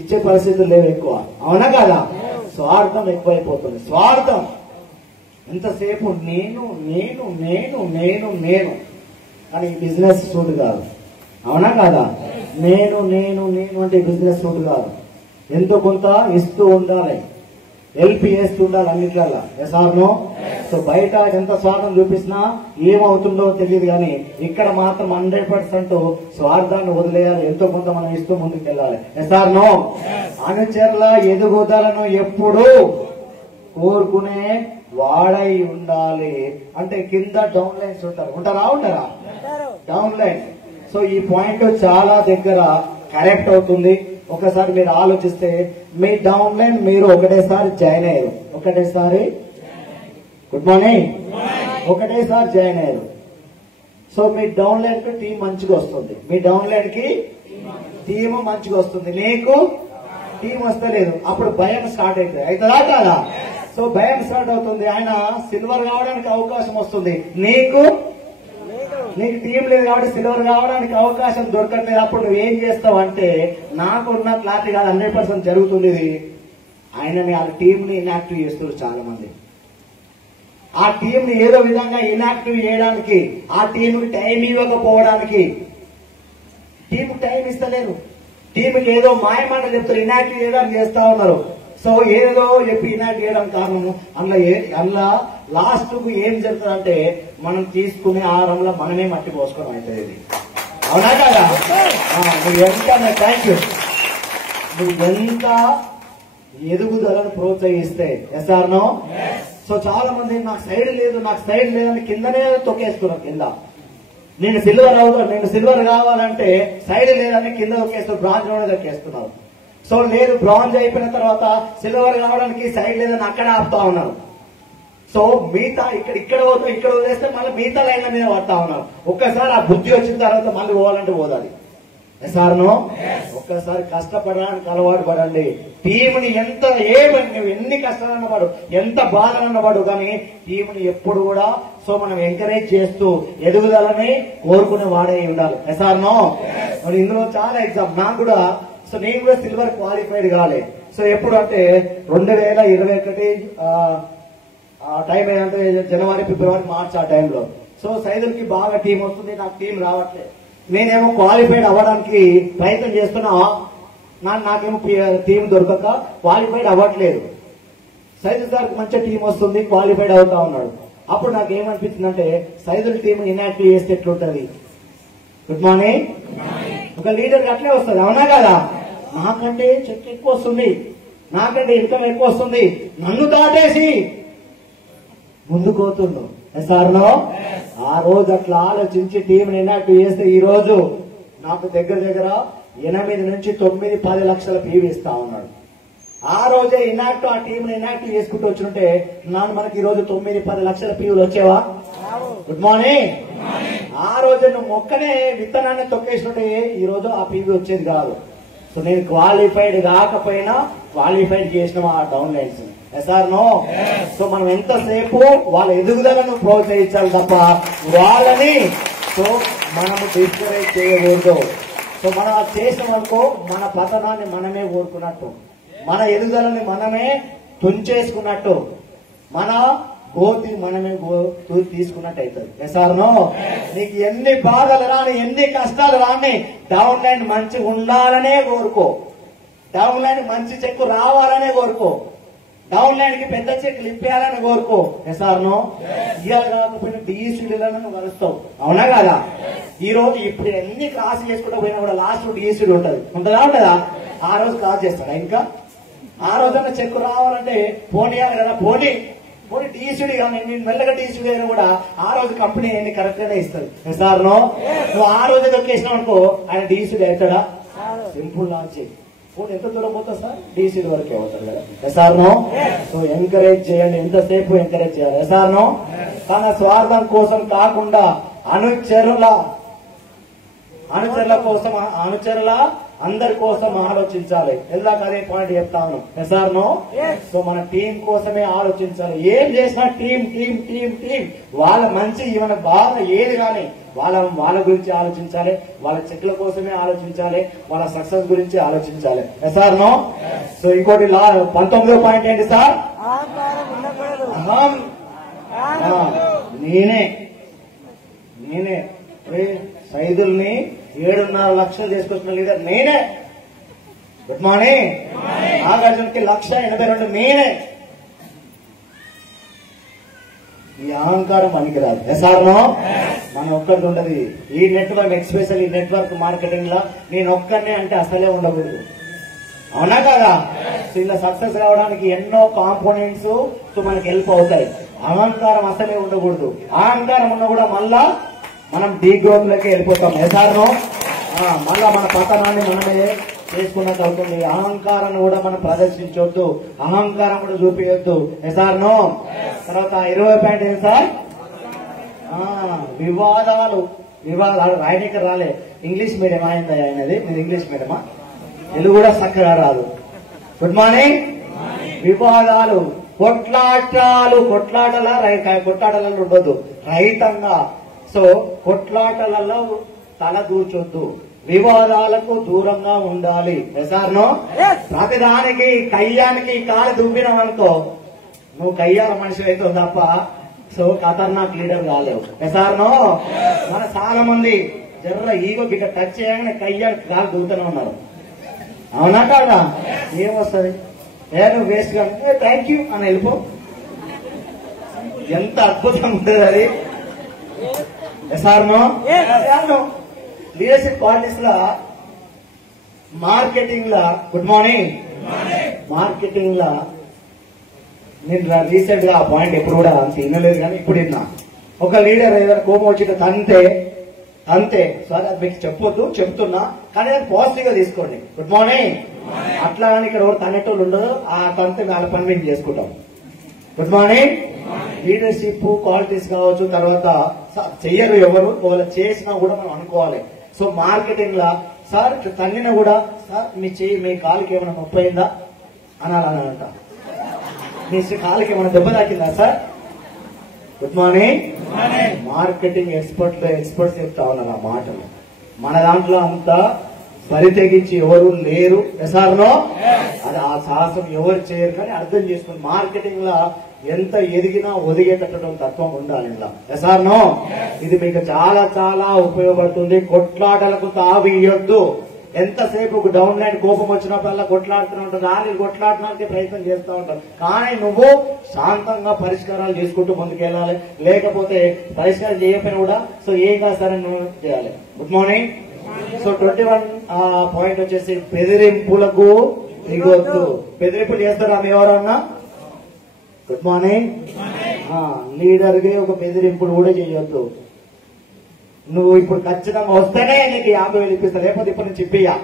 ఇచ్చే పరిస్థితులు లేవు ఎక్కువ. అవునా కాదా? స్వార్థం ఎక్కువైపోతుంది. స్వార్థం ఎంతసేపు నేను నేను నేను నేను నేను కానీ ఈ బిజినెస్ సూట్ కాదు. అవునా కాదా? నేను నేను నేను అంటే బిజినెస్ సూట్ కాదు. ఎంతో కొంత ఇస్తూ ఉండాలి, హెల్ప్ చేస్తుండాలి అన్నిట్లల్లా. ఎస్ఆర్నో? సో బయట ఎంత స్వార్థం చూపిస్తున్నా ఏమవుతుందో తెలియదు, కానీ ఇక్కడ మాత్రం 100% స్వార్థాన్ని వదిలేయాలి. ఎంతో కొంత మనం ఇస్తూ ముందుకు వెళ్ళాలి. ఎస్ఆర్నో? అనుచరుల ఎదుగుదలను ఎప్పుడు కోరుకునే వాడై ఉండాలి. అంటే కింద డౌన్ లైన్స్ ఉంటారా? Down line. సో ఈ పాయింట్ చాలా దగ్గర కరెక్ట్ అవుతుంది. ఒకసారి మీరు ఆలోచిస్తే మీ డౌన్ లైన్ మీరు ఒకటేసారి జాయిన్ అయ్యారు. Good morning. ఒకటేసారి జాయిన్ అయ్యారు. సో మీ డౌన్ లైన్ కి టీం మంచిగా వస్తుంది. మీ డౌన్ లైన్ కి టీం మంచిగా వస్తుంది. నీకు టీం వస్తలేదు. అప్పుడు భయం స్టార్ట్ అవుతుంది. అవుతుందా కాదా? సో భయం స్టార్ట్ అవుతుంది. ఆయన సిల్వర్ కావడానికి అవకాశం వస్తుంది. నీకు టీం లేదు కాబట్టి సిల్వర్ కావడానికి అవకాశం దొరకట్లేదు. అప్పుడు నువ్వేం చేస్తావు అంటే, నాకున్న క్లారిటీ కాదు, 100% జరుగుతుంది ఇది. ఆయనని ఆ టీంని ఇన్యాక్టివ్ చేస్తున్నారు చాలా మంది. ఆ టీంని ఏదో విధంగా ఇన్యాక్టివ్ చేయడానికి, ఆ టీంకి టైం ఇవ్వకపోవడానికి, టీంకి టైం ఇస్తలేరు. టీంకి ఏదో మాయమాట చెప్తారు, ఇన్యాక్టివ్ చేయడానికి చేస్తా ఉన్నారు. సో ఏదో చెప్పి ఇన్యాక్టివ్ చేయడం కారణము అందులో లాస్ట్ కు ఏం జరుగుతుందంటే మనం తీసుకునే ఆహారంలో మనమే మట్టి పోసుకోవడం అవుతుంది. ఇది అవునా కదా? నువ్వు ఎంత థ్యాంక్ యూ. నువ్వు ఎంత ఎదుగుదలను ప్రోత్సహిస్తే. ఎస్ఆర్నో? సో చాలా మంది నాకు సైడ్ లేదని కిందనే తొక్కేస్తున్నారు. కింద నేను సిల్వర్ కావాలంటే సైడ్ లేదని కింద తొక్కేస్తున్నారు, బ్రాంజ్ తొక్కేస్తున్నారు. సో లేదు, బ్రాంజ్ అయిపోయిన తర్వాత సిల్వర్ కావడానికి సైడ్ లేదని అక్కడ ఆపుతా ఉన్నారు. సో మిగతా ఇక్కడ వదిలేస్తే మళ్ళీ మిగతా లైన్ల మీద పడతా ఉన్నారు. ఒక్కసారి ఆ బుద్ధి వచ్చిన తర్వాత మళ్ళీ పోవాలంటే పోదాలి. ఎస్ఆర్నో? ఒక్కసారి కష్టపడడానికి అలవాటు పడండి. టీంని నువ్వు ఎన్ని కష్టాలన్న పడు, ఎంత బాధలన్న పడు, కానీ టీంని ఎప్పుడు కూడా సో మనం ఎంకరేజ్ చేస్తూ ఎదుగుదలని కోరుకునే వాడే ఉండాలి. ఎస్ఆర్నో? మరి ఇందులో చాలా ఎగ్జామ్ నాకు కూడా. సో నేను కూడా సిల్వర్ క్వాలిఫైడ్ కాలే. సో ఎప్పుడు అంటే 2021 టైం ఏంటంటే జనవరి, ఫిబ్రవరి, మార్చ్ ఆ టైంలో. సో సైదులకి బాగా టీం వస్తుంది, నాకు టీం రావట్లేదు. నేనేమో క్వాలిఫైడ్ అవ్వడానికి ప్రయత్నం చేస్తున్నా, నాకేమో టీం దొరకక క్వాలిఫైడ్ అవ్వట్లేదు. సైదు సార్కి మంచి టీం వస్తుంది, క్వాలిఫైడ్ అవుతా ఉన్నాడు. అప్పుడు నాకు ఏమనిపించిందంటే సైదుల టీం ఇన్యాక్టివ్ చేస్తే ఎట్లుంటది? Good morning. ఒక లీడర్ అట్లే వస్తుంది. అవునా కదా? నాకంటే చెక్ ఎక్కువ వస్తుంది, నాకంటే ఇన్కమ్ ఎక్కువ వస్తుంది, నన్ను దాటేసి ముందుకు పోతుండు. ఎస్ఆర్నో? ఆ రోజు అట్లా ఆలోచించి టీంని ఇన్యాక్టివ్ చేస్తే ఈ రోజు నాకు దగ్గర 8 నుంచి 9, 10 లక్షల పీవీ ఇస్తా ఉన్నాడు. ఆ రోజే ఆ టీంని ఇన్యాక్టివ్ చేసుకుంటూ వచ్చినట్టే మనకి ఈ రోజు 9, 10 లక్షల పీవీలు వచ్చేవా? Good morning. ఆ రోజు నువ్వు మొక్కనే విత్తనాన్ని తొక్కేసినట్టే ఈ రోజు ఆ పీవీ వచ్చేది కాదు. సో నేను క్వాలిఫైడ్ కాకపోయినా క్వాలిఫైడ్ చేసిన ఆ down lines sir no. So మనం ఎంతసేపు వాళ్ళ ఎదుగుదలను ప్రోత్సహించాలి తప్ప వాళ్ళని సో మనము డిస్కరేజ్ చేయకూడదు. సో మనం అది చేసిన వరకు మన పతనాన్ని మనమే కోరుకున్నట్టు, మన ఎదుగుదలని మనమే తుంచేసుకున్నట్టు, మన గోతి మనమే తీసుకున్నట్టు అవుతుంది. Sir no. నీకు ఎన్ని బాధలు రాని, ఎన్ని కష్టాలు రాని, డౌన్ లైన్ మంచిగా ఉండాలనే కోరుకో, డౌన్ లైన్ మంచి చెక్కు రావాలనే కోరుకో, డౌన్ లైన్ కి పెద్ద చెక్కులు ఇప్పేయాలని కోరుకో. Sir no. ఇవాళ కాకపోయినా డిఈసీలను కలుస్తావు, అవునా కదా? ఈ రోజు ఇప్పుడు ఎన్ని క్రాస్ చేసుకుంటూ పోయినా కూడా లాస్ట్ డిఈసీడీ ఉంటది, ఉంటుందా ఉంటుందా? ఆ రోజు క్రాస్ చేస్తాడా? ఇంకా ఆ రోజన్నా చెక్కు రావాలంటే పోనీయాలి కదా, పోనీ డిఈసీడీ కానీ నేను మెల్లగా డిఈసీడీ అయినా కూడా ఆ రోజు కంపెనీ ఎన్ని కరెక్ట్ గానే ఇస్తుంది. Sir no. నువ్వు ఆ రోజు దొక్కేసినావు అనుకో ఆయన డిఈసీడీ అవుతాడా? సింపుల్ లాంచింగ్ ఫోన్ ఎంత దూరం పోతా సార్ డిసిడి వరకే అవుతారు కదా. SR no. సో ఎంకరేజ్ చేయండి, ఎంతసేపు ఎంకరేజ్ చేయాలి. Sir no. తన స్వార్థం కోసం కాకుండా అనుచరుల కోసం, అనుచరుల అందరి కోసం ఆలోచించాలి. ఎల్లాక అదే పాయింట్ చెప్తాను. Sir no. సో మన టీం కోసమే ఆలోచించాలి. ఏం చేసినా టీం టీం టీం టీం వాళ్ళ మంచి మన బాధ ఏది కానీ వాళ్ళ గురించి ఆలోచించాలి, వాళ్ళ చెట్ల కోసమే ఆలోచించాలి, వాళ్ళ సక్సెస్ గురించి ఆలోచించాలి. SR no. సో ఇంకోటి 19వ పాయింట్ ఏంటి సార్? అహం. నేనే సైదుల్ని 7.5 లక్షలు చేసుకొచ్చిన లీడర్ నేనే. Good morning. నాగార్జునకి 1,82,000 నేనే. ఈ అహంకారం పనికిరాదు. SR no. మనం ఒక్కరిది ఉండదు. ఈ నెట్వర్క్ ఎక్స్పెషల్ ఈ నెట్వర్క్ మార్కెటింగ్ లో నేను ఒక్కరినే అంటే అసలే ఉండకూడదు, అవునా కదా? సో ఇలా సక్సెస్ రావడానికి ఎన్నో కాంపోనెంట్స్ మనకి హెల్ప్ అవుతాయి. అహంకారం అసలే ఉండకూడదు. అహంకారం ఉన్నా కూడా మళ్ళా మనం డీ గ్రోత్ లోకి వెళ్ళిపోతాం. Sir no. మళ్ళా మన పతనాన్ని మనమే చేసుకున్నట్టు అవుతుంది. అహంకారాన్ని కూడా మనం ప్రదర్శించవద్దు, అహంకారం కూడా చూపించవద్దు. SR no. తర్వాత 20వ పాయింట్ ఏంటి సార్? వివాదాలు రాయనిక రాలే. ఇంగ్లీష్ మీడియం అయిందా ఆయనది? నేను ఇంగ్లీష్ మీడియమా? తెలుగు కూడా చక్కగా రాదు. Good morning. వివాదాలు, కొట్లాటలలో ఉండొద్దు, రహితంగా. సో కొట్లాటలలో తల దూర్చొద్దు, వివాదాలకు దూరంగా ఉండాలి. Sir no. ప్రతిదానికి కయ్యానికి కాలు దువ్వినామనుకో నువ్వు కయ్యాల మనిషి అవుతావు తప్ప సో ఖతర్నాక్ లీడర్ కాలేవు. SR no. మన చాలా మంది జర్ర ఈగో గిట్ట టచ్ చేయగానే కయ్యానికి కాలు దూతూనే ఉన్నారు, అవునా కాదా? ఏమొస్తుంది? నువ్వు వేస్ట్ గా థ్యాంక్ యూ అని వెళ్ళిపో. ఎంత అద్భుతంగా ఉంటుంది అది. Sir no. Leadership qualities law marketing law, good morning, marketing law నేను రీసెంట్ గా ఆ పాయింట్ ఎప్పుడు కూడా అంత వినలేదు కానీ ఇప్పుడు విన్నా. ఒక లీడర్ ఏదైనా కోపం వచ్చి అంతే సార్, అది మీకు చెప్పొద్దు, చెప్తున్నా కానీ అది పాజిటివ్ గా తీసుకోండి. Good morning. అట్లా అని ఇక్కడ ఎవరు తనేటోళ్ళు ఉండదు, ఆ తంతే వాళ్ళ పని మేము చేసుకుంటాం. Good morning. లీడర్షిప్ క్వాలిటీస్ కావచ్చు, తర్వాత చెయ్యరు ఎవరు, వాళ్ళు చేసినా కూడా మనం అనుకోవాలి. సో మార్కెటింగ్ లా సార్ తన్నినా కూడా సార్ మీ కాలుకి ఏమైనా నొప్పి అయిందా అనాలంట. మీ కాలుకి ఏమైనా దెబ్బ తాకిందా sir? Good morning. Marketing experts చెప్తా ఉన్నారు ఆ మాటలు. మన దాంట్లో అంతా బరి తెగించి ఎవరు లేరు. Sir no. అది ఆ సాహసం ఎవరు చేయరు కానీ అర్థం చేసుకుని మార్కెటింగ్ లా ఎంత ఎదిగినా ఒదిగేటట్టు తత్వం ఉండాలి ఇలా. Sir no. ఇది మీకు చాలా చాలా ఉపయోగపడుతుంది. కొట్లాటలకు తావియొద్దు. ఎంతసేపు డౌన్ లైన్ కోపం వచ్చినప్పుడల్లా కొట్లాడుతూనే ఉంటారు, దాన్ని కొట్లాడడానికి ప్రయత్నం చేస్తూ ఉంటారు. కానీ నువ్వు శాంతంగా పరిష్కారాలు చేసుకుంటూ ముందుకెళ్ళాలి. లేకపోతే పరిష్కారం చేయకపోయినా కూడా సో ఏం కాస్తారని నువ్వు చేయాలి. Good morning. సో 21 పాయింట్ వచ్చేసి బెదిరింపులకు దిగొద్దు. బెదిరింపులు చేస్తారా మీ ఎవరన్నా? Good morning. లీడర్ కి ఒక బెదిరింపులు కూడా చేయొద్దు. నువ్వు ఇప్పుడు ఖచ్చితంగా వస్తేనే నీకు 50,000 ఇప్పిస్తా, లేకపోతే ఇప్పుడు నుంచి ఇప్పియా.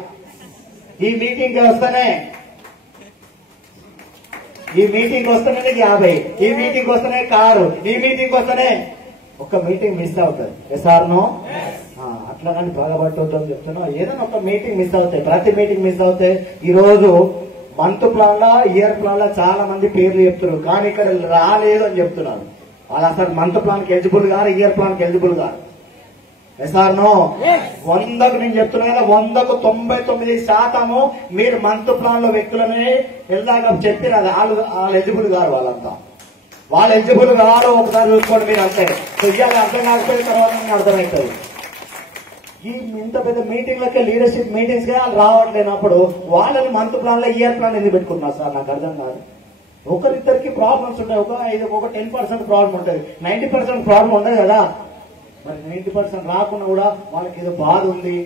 ఈ మీటింగ్ వస్తేనే నీకు 50, ఈ మీటింగ్ వస్తేనే కారు, ఈ మీటింగ్ వస్తేనే ఒక్క మీటింగ్ మిస్ అవుతుంది. Sir no. అట్లా కానీ బాధపడుతుంటాం చెప్తున్నా. ఏదైనా ఒక మీటింగ్ మిస్ అవుతాయి, ప్రతి మీటింగ్ మిస్ అవుతాయి. ఈ రోజు మంత్ ప్లాన్ లా, ఇయర్ ప్లాన్ లా చాలా మంది పేర్లు చెప్తున్నారు, కానీ ఇక్కడ రాలేదు అని చెప్తున్నారు. వాళ్ళు అసలు మంత్ ప్లాన్ కి ఎలిజిబుల్ గారు, ఇయర్ ప్లాన్ కి ఎలిజిబుల్ గారు. ఎస్ఆర్నో 100కు నేను చెప్తున్నా కదా, 100కు 99% మీరు మంత్ ప్లాన్ లో వ్యక్తులని వెళ్దాక చెప్పిన వాళ్ళు ఎలిజిబుల్ గారు. వాళ్ళు ఎలిజిబుల్ గారు. ఒకసారి చూసుకోండి మీరు అంతే. సో ఇవాళ అర్థం కాకపోయిన తర్వాత మీకు అర్థమవుతుంది. ఈ ఇంత పెద్ద మీటింగ్లకే, లీడర్షిప్ మీటింగ్స్ గా వాళ్ళు రావట్లేనప్పుడు వాళ్ళని మంత్ ప్లాన్ లో, ఇయర్ ప్లాన్ ఎందుకు పెట్టుకున్నారు సార్? నాకు అర్థం కాదు. ఒకరిద్దరికి ప్రాబ్లమ్స్ ఉంటాయి, ఒక 10% ప్రాబ్లం ఉంటుంది, 90% ప్రాబ్లం ఉండదు కదా. మరి 90% రాకుండా కూడా వాళ్ళకి ఏదో బాధ ఉంది,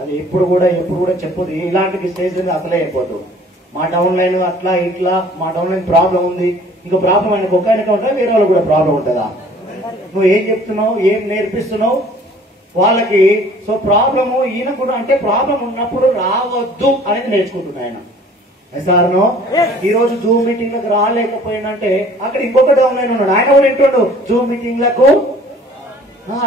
అది ఎప్పుడు కూడా చెప్పదు. ఇలాంటి స్టేజ్ అసలే అయిపోతుంది. మా డౌన్ లైన్ అట్లా ఇట్లా, మా డౌన్ లైన్ ప్రాబ్లం ఉంది, ఇంకో ప్రాబ్లం ఆయనకు ఒక్క ఆయనకే ఉంటుంది, వేరే వాళ్ళకి కూడా ప్రాబ్లం ఉంటుందా? నువ్వు ఏం చెప్తున్నావు, ఏం నేర్పిస్తున్నావు వాళ్ళకి? సో ప్రాబ్లము ఈయన కూడా, అంటే ప్రాబ్లం ఉన్నప్పుడు రావద్దు అనేది నేర్చుకుంటున్నా ఆయన. ఎస్ఆర్నో ఈ రోజు జూమ్ మీటింగ్ లకు రాలేకపోయినంటే అక్కడ ఇంకొక డౌన్ లైన్ ఉన్నాడు, ఆయన కూడా ఏంటండు జూమ్ మీటింగ్ లకు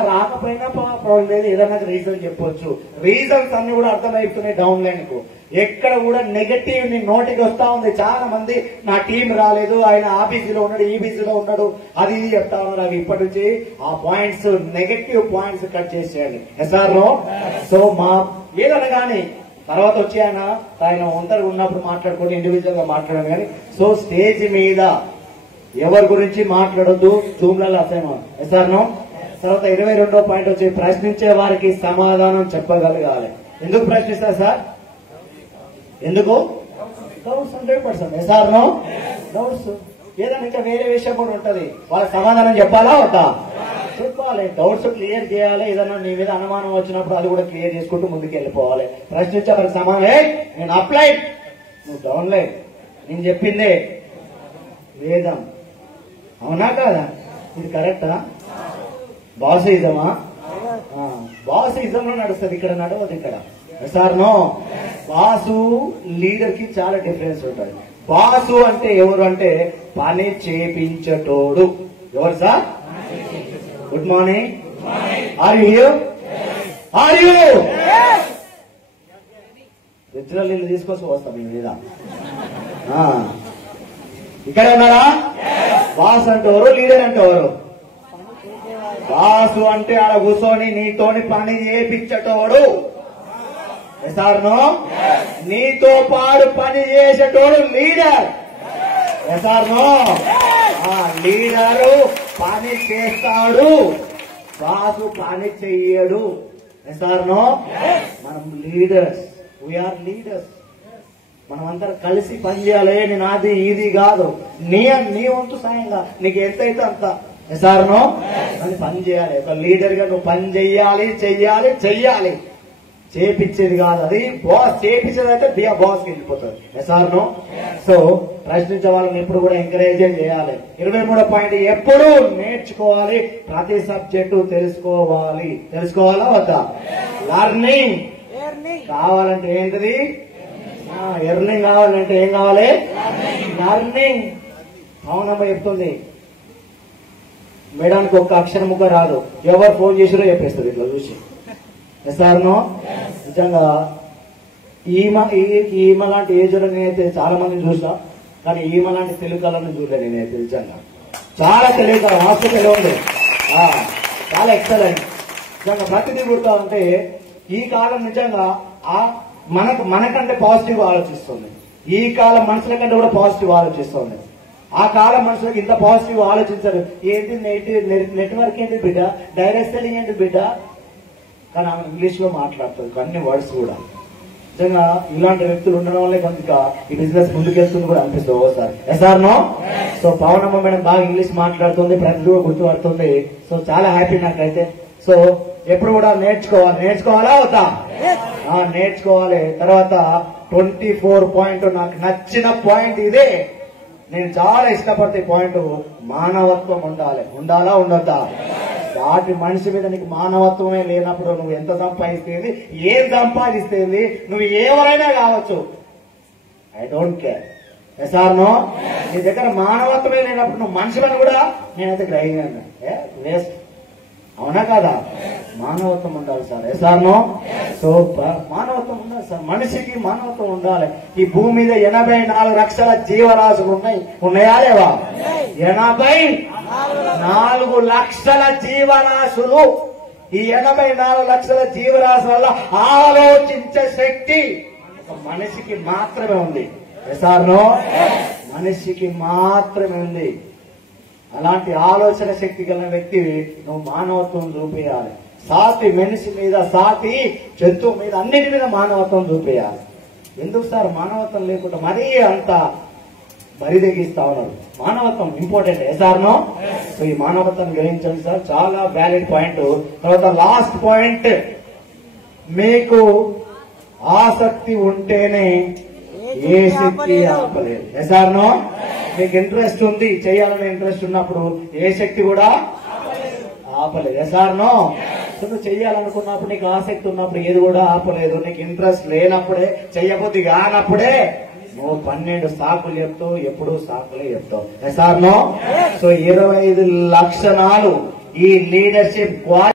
రాకపోయినా ప్రాబ్లం లేదు, ఏదైనా రీజన్ చెప్పొచ్చు. రీజన్స్ అన్ని కూడా అర్థమైపోతున్నాయి డౌన్ లైన్ కు. ఎక్కడ కూడా నెగటివ్ నీ నోటికి వస్తా ఉంది. చాలా మంది నా టీం రాలేదు, ఆయన ఆ బీసీలో ఉన్నాడు, ఈ బీసీలో ఉన్నాడు, అది ఇది చెప్తా ఉన్నారు. అవి ఇప్పటి నుంచి ఆ పాయింట్స్, నెగటివ్ పాయింట్స్ కట్ చేసేయాలి. ఎస్ఆర్నో సో మా ఏదైనా కానీ తర్వాత వచ్చి ఆయన ఒంటరిగా ఉన్నప్పుడు మాట్లాడుకోండి, ఇండివిజువల్ గా మాట్లాడాలి. కానీ సో స్టేజ్ మీద ఎవరి గురించి మాట్లాడొద్దు, జూమ్లలో అసలు. ఎస్ఆర్నో తర్వాత 22వ పాయింట్ వచ్చి ప్రశ్నించే వారికి సమాధానం చెప్పగలగాలి. ఎందుకు ప్రశ్నిస్తారు సార్? ఎందుకు? డౌట్స్ 100%. ఎస్ఆర్నో డౌట్స్. ఏదైనా ఇంకా వేరే విషయం కూడా ఉంటది, వాళ్ళ సమాధానం చెప్పాలా వద్దా? చెప్పాలి. డౌట్స్ క్లియర్ చేయాలి. ఏదైనా నీ మీద అనుమానం వచ్చినప్పుడు అది కూడా క్లియర్ చేసుకుంటూ ముందుకు వెళ్ళిపోవాలి. ప్రశ్నించే వారికి సమాధానం, నేను అప్లైడ్, నువ్వు డౌన్ లైన్, నేను చెప్పిందే వేదం, అవునా కాదా? ఇది కరెక్టా? బాసిజమా? బాసిజంలో నడుస్తుంది, ఇక్కడ నడవదు. ఇక్కడ ఎస్ఆర్నో బాసు లీడర్ కి చాలా డిఫరెన్స్ ఉంటుంది. బాసు అంటే ఎవరు అంటే పని చేపించటోడు. ఎవరు sir? Good morning, are you here? Are you? ఇద్దరు నీళ్ళు తీసుకొచ్చి వస్తాం మీ మీద. ఇక్కడ ఉన్నారా? బాస్ అంటే ఎవరు, లీడర్ అంటే ఎవరు? బాసు అంటే ఆడ కూర్చొని నీతోని పని చేపించటోడు. ఎస్ఆర్నో నీతో పాటు పని చేసేటోడు లీడర్. ఎస్ఆర్నో లీడరు పని చేస్తాడు, బాసు పని చెయ్యడు. ఎస్ఆర్నో మనం లీడర్స్, వీఆర్ లీడర్స్. మనమందరం కలిసి పని చేయాలి. నేను అది ఇది కాదు, నీ వంతు సాయంగా నీకు ఎంతైతే అంత. ఎస్ఆర్నో అని పని చేయాలి. ఒక లీడర్ గా నువ్వు పని చెయ్యాలి, చెయ్యాలి. చేపించేది కాదు, అది బాస్. చేపించేది అయితే బి బాస్ కి వెళ్ళిపోతుంది. ఎస్ఆర్నో సో ప్రశ్నించే వాళ్ళని ఎప్పుడు కూడా ఎంకరేజ్ చేయాలి. 23వ పాయింట్, ఎప్పుడు నేర్చుకోవాలి, ప్రతి సబ్జెక్టు తెలుసుకోవాలా వద్దా? లర్నింగ్ కావాలంటే ఏంటిది? ఎర్నింగ్ కావాలంటే ఏం కావాలి? లర్నింగ్. అవునమ్మా చెప్తుంది. మేడానికి ఒక్క అక్షరం ముక్క రాదు, ఎవరు ఫోన్ చేసిరో చెప్పేస్తుంది ఇట్లా చూసి. ఎస్ఆర్నో నిజంగా ఈమె లాంటి ఏజ్ లో నేనైతే చాలా మందిని చూసా, కానీ ఈమె లాంటి తెలుగులను చూడలేదు నేనైతే. నిజంగా చాలా తెలియక హాస్పిటల్ ఉంది, చాలా ఎక్సలెంట్. నిజంగా ప్రతిదీ కూడా ఉంటే ఈ కాలం నిజంగా మనకంటే పాజిటివ్ ఆలోచిస్తుంది. ఈ కాలం మనుషుల కంటే కూడా పాజిటివ్ ఆలోచిస్తుంది. ఆ కాలం మనుషులకు ఇంత పాజిటివ్ ఆలోచించారు. ఏంటి నెట్వర్క్ ఏంటి బిడ్డ, డైరెక్ట్ సెల్లింగ్ ఏంటి బిడ్డ, కానీ ఆమె ఇంగ్లీష్ లో మాట్లాడుతుంది అన్ని వర్డ్స్ కూడా. నిజంగా ఇలాంటి వ్యక్తులు ఉండడం వల్లే కొంత ఈ బిజినెస్ ముందుకెళ్తుంది కూడా అనిపిస్తుంది ఒకసారి. ఎస్ఆర్నో సో పవనమ్మ మేడం బాగా ఇంగ్లీష్ మాట్లాడుతుంది, ప్రతి కూడా గుర్తుపడుతుంది. సో చాలా హ్యాపీ నాకైతే. సో ఎప్పుడు కూడా నేర్చుకోవాలా అవుతా? నేర్చుకోవాలి. తర్వాత 24 పాయింట్ నాకు నచ్చిన పాయింట్ ఇదే, నేను చాలా ఇష్టపడే పాయింట్, మానవత్వం ఉండాలా ఉండొద్దా? దాటి మనిషి మీద నీకు మానవత్వమే లేనప్పుడు నువ్వు ఎంత సంపాదిస్తేంది, ఏం సంపాదిస్తేంది, నువ్వు ఎవరైనా కావచ్చు, ఐ డోంట్ కేర్. ఎస్ఆర్నో నీ దగ్గర మానవత్వమే లేనప్పుడు నువ్వు మనిషిని కూడా నేనైతే గ్రహించాను, వేస్ట్. అవునా కదా? మానవత్వం ఉండాలి సార్. ఎసార్నో? సో మానవత్వం ఉండాలి సార్. మనిషికి మానవత్వం ఉండాలి. ఈ భూమి మీద 84 లక్షల జీవరాశులు ఉన్నాయా లేవా? 84 లక్షల జీవరాశులు. ఈ 84 లక్షల జీవరాశుల ఆలోచించే శక్తి ఒక మనిషికి మాత్రమే ఉంది. ఎసార్నో? మనిషికి మాత్రమే ఉంది. అలాంటి ఆలోచన శక్తి కలిగిన వ్యక్తి నువ్వు మానవత్వం చూపించాలి. సాటి మనిషి మీద, సాటి జంతువు మీద, అన్నిటి మీద మానవత్వం చూపించాలి. ఎందుకు సార్ మానవత్వం లేకుండా మరీ అంత బరిదెగిస్తా ఉన్నారు? మానవత్వం ఇంపార్టెంట్. ఎసార్నో? సో ఈ మానవత్వం గ్రహించండి సార్. చాలా వ్యాలిడ్ పాయింట్. తర్వాత లాస్ట్ పాయింట్, మీకు ఆసక్తి ఉంటేనే ఏ శక్తి ఆపలేదు. ఎసార్నో? మీకు ఇంట్రెస్ట్ ఉంది, చేయాలనే ఇంట్రెస్ట్ ఉన్నప్పుడు ఏ శక్తి కూడా ఆపలేదు. ఎసార్నో? నువ్వు చెయ్యాలనుకున్నప్పుడు, నీకు ఆసక్తి ఉన్నప్పుడు ఏది కూడా ఆపలేదు. నీకు ఇంట్రెస్ట్ లేనప్పుడే, చెయ్యబుద్ధి కానప్పుడే నువ్వు 12 సాకులు చెప్తావు, ఎప్పుడు సాకులే చెప్తావు. ఎసార్నో? సో 25 లక్షణాలు ఈ లీడర్షిప్ క్వాలిటీ